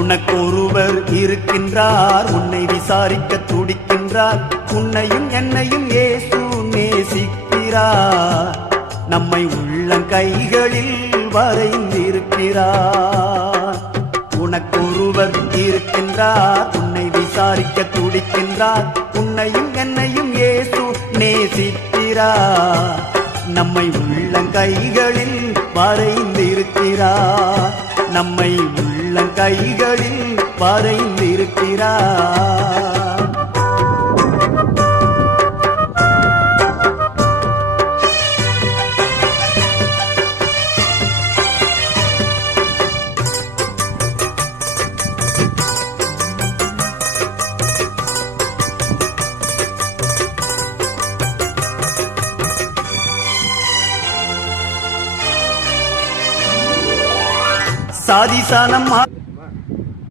உனக்கொருவர் இருக்கின்றார், உன்னை விசாரிக்க துடிக்கின்றார். உன்னையும் என்னையும் இயேசு நேசிக்கிறார். நம்மை உள்ளங்கைகளில் வரைந்திருக்கிறார். உனக்கொருவர் இருக்கின்றார், உன்னை விசாரிக்க துடிக்கின்றார். உன்னையும் என்னையும் இயேசு நேசிக்கிறார். நம்மை உள்ளங்கைகளில் வரைந்திருக்கிறார். நம்மை உள்ளங்கைகளில் வரைந்திருக்கிறார். சாதிசானம்